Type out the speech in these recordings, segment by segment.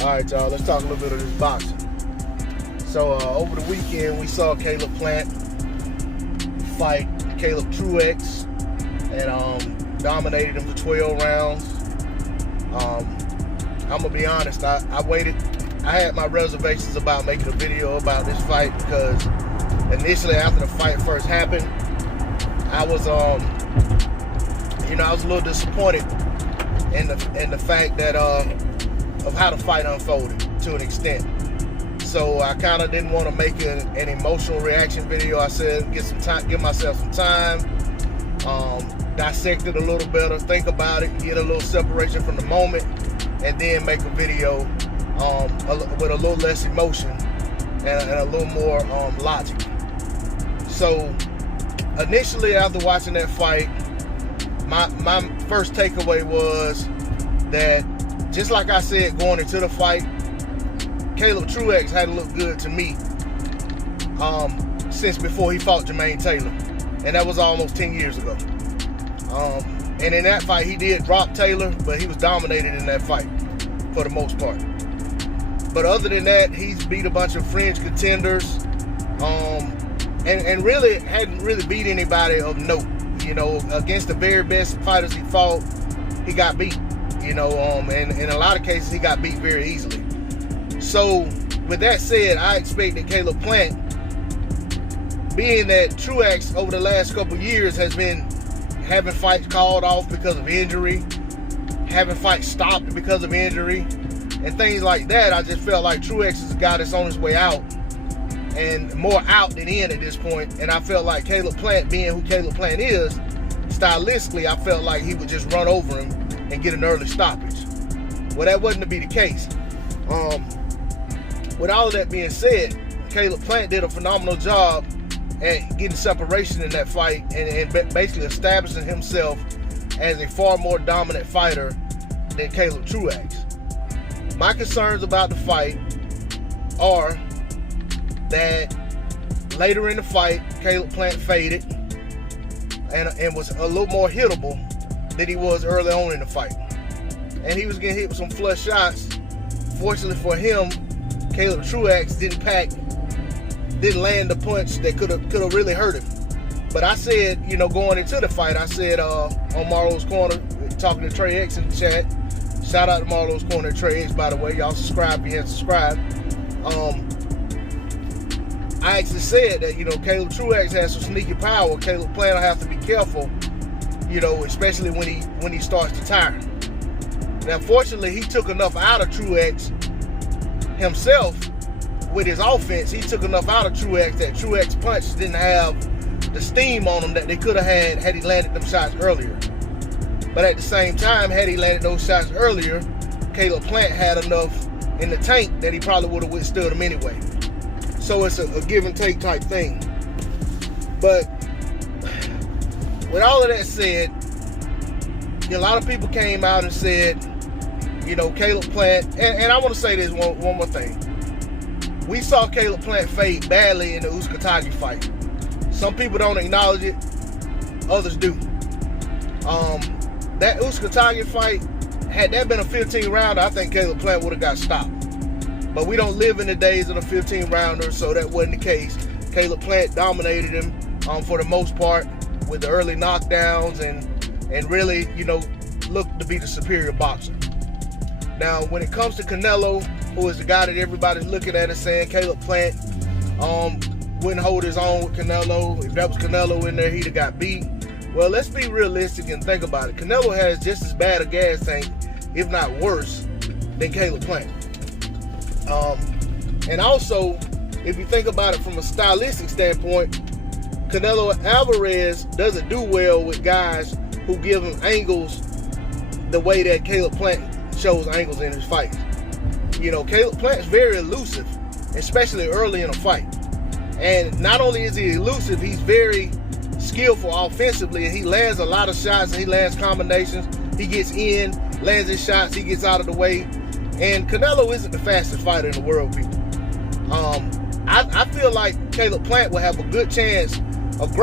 All right, y'all, let's talk a little bit of this boxing. So over the weekend, we saw Caleb Plant fight Caleb Truex and dominated him for 12 rounds. I'm gonna be honest, I waited. I had my reservations about making a video about this fight because initially after the fight first happened, I was I was a little disappointed in the fact that of how the fight unfolded to an extent. So I kind of didn't want to make an emotional reaction video. I said give myself some time, dissect it a little better, think about it, get a little separation from the moment, and then make a video with a little less emotion and a little more logic. So initially after watching that fight, my first takeaway was that, just like I said going into the fight, Caleb Truex hadn't looked good to me since before he fought Jermaine Taylor, and that was almost 10 years ago. And in that fight, he did drop Taylor, but he was dominated in that fight for the most part. But other than that, he's beat a bunch of fringe contenders, and really hadn't really beat anybody of note. You know, against the very best fighters he fought, he got beat. You know, and in a lot of cases, he got beat very easily. So, with that said, I expected Caleb Plant, being that Truex over the last couple years has been having fights called off because of injury, having fights stopped because of injury, and things like that. I just felt like Truex is a guy that's on his way out, and more out than in at this point. And I felt like Caleb Plant, being who Caleb Plant is, stylistically, I felt like he would just run over him and get an early stoppage. Well, that wasn't to be the case. With all of that being said, Caleb Plant did a phenomenal job at getting separation in that fight and basically establishing himself as a far more dominant fighter than Caleb Truex. My concerns about the fight are that later in the fight, Caleb Plant faded and was a little more hittable than he was early on in the fight. And he was getting hit with some flush shots. Fortunately for him, Caleb Truex didn't land the punch that could have really hurt him. But I said, going into the fight, I said on Marlo's Corner, talking to Trey X in the chat. Shout out to Marlo's Corner, Trey X, by the way. Y'all subscribe if you haven't subscribed. I actually said that, Caleb Truex has some sneaky power. Caleb Plant will have to be careful, especially when he starts to tire. Now, fortunately, he took enough out of Truex himself with his offense. He took enough out of Truex that Truex punch didn't have the steam on him that they could have had he landed them shots earlier. But at the same time, had he landed those shots earlier, Caleb Plant had enough in the tank that he probably would have withstood them anyway. So it's a give and take type thing. But with all of that said, a lot of people came out and said, Caleb Plant, and I want to say this one more thing. We saw Caleb Plant fade badly in the Uskatagi fight. Some people don't acknowledge it, others do. That Uskatagi fight, had that been a 15-rounder, I think Caleb Plant would have got stopped. But we don't live in the days of the 15-rounder, so that wasn't the case. Caleb Plant dominated him for the most part with the early knockdowns and really, looked to be the superior boxer. Now, when it comes to Canelo, who is the guy that everybody's looking at and saying Caleb Plant wouldn't hold his own with Canelo. If that was Canelo in there, he'd have got beat. Well, let's be realistic and think about it. Canelo has just as bad a gas tank, if not worse, than Caleb Plant. And also, if you think about it from a stylistic standpoint, Canelo Alvarez doesn't do well with guys who give him angles the way that Caleb Plant shows angles in his fights. Caleb Plant's very elusive, especially early in a fight. And not only is he elusive, he's very skillful offensively, and he lands a lot of shots and he lands combinations. He gets in, lands his shots, he gets out of the way. And Canelo isn't the fastest fighter in the world, people. I feel like Caleb Plant will have a great chance of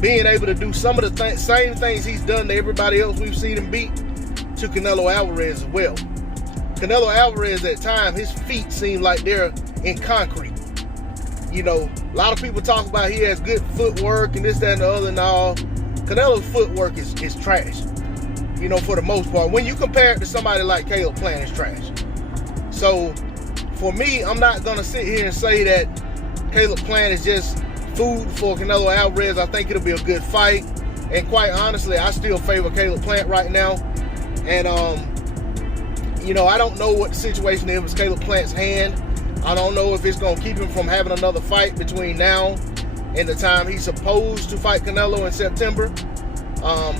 being able to do some of the same things he's done to everybody else we've seen him beat to Canelo Alvarez as well. Canelo Alvarez, at times, his feet seem like they're in concrete. You know, a lot of people talk about he has good footwork and this, that, and the other and all. Canelo's footwork is trash, you know, for the most part. When you compare it to somebody like Caleb Plant, it's trash. So, for me, I'm not going to sit here and say that Caleb Plant is just food for Canelo Alvarez. I think it'll be a good fight. And quite honestly, I still favor Caleb Plant right now. And, you know, I don't know what the situation is with Caleb Plant's hand. I don't know if it's going to keep him from having another fight between now and the time he's supposed to fight Canelo in September.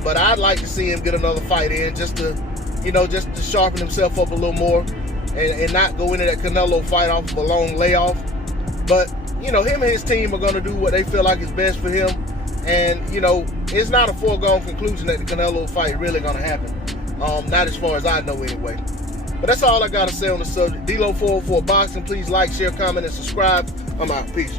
But I'd like to see him get another fight in just to, you know, just to sharpen himself up a little more and not go into that Canelo fight off of a long layoff. But, you know, him and his team are going to do what they feel like is best for him. And, you know, it's not a foregone conclusion that the Canelo fight really going to happen. Not as far as I know anyway. But that's all I got to say on the subject. D-Lo 404 Boxing. Please like, share, comment, and subscribe. I'm out. Peace.